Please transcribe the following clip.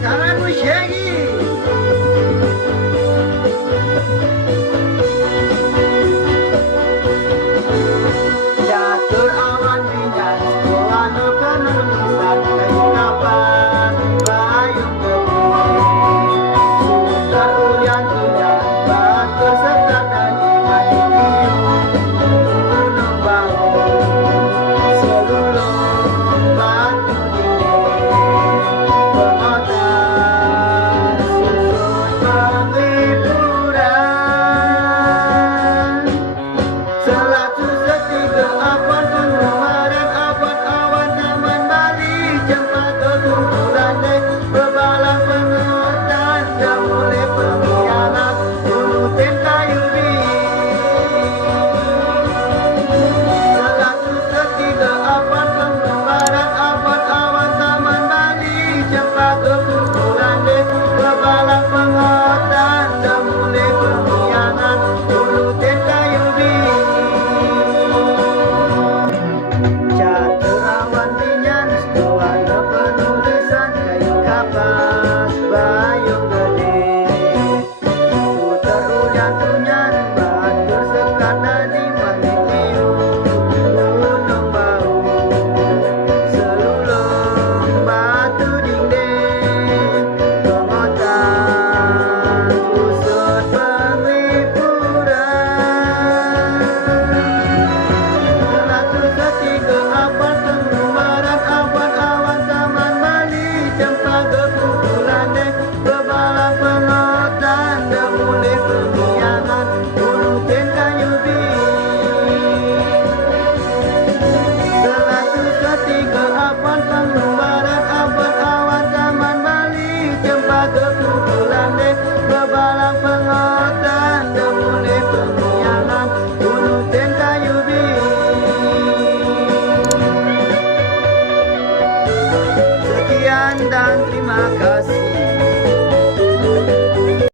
tanganmu Syegi. Catur awan bintang Wano kanan lisan kayu kapan Bayung gede Sudah ulian tulian Batu sekat dan mati kiu Gunung bau Selulung batu dinding Pengotan susut penglipuran Selatu setiga awan pengemaran awan awan taman Bali Cempaka kumpulan dek bebalang pengotan dah mulai pengkhianat ulutin kayu bi Selatu setiga awan pengemaran awan awan taman Bali Cempaka kumpulan dek bebalang pengotan dah mulai pengkhianat ulutin kayu bi Catur awan dinyan Warna penulisan kayu kapas Bayung gede Putar ujan tunyan Batur sekat nadi mandi liu Gunung bau Selulung batu dinding Pengotan usut penglipuran Selatu setiga awan pengemaran awan awan taman Bali Cempaka kumpulan dek bebalang pengotan dah mulai pengkhianat ulutin kayu bi Selatu setiga awan pengemaran awan awan taman Bali Cempaka kumpulan dek bebalang pengotan dah mulai pengkhianat ulutin kayu bi Sekian dan terima kasih.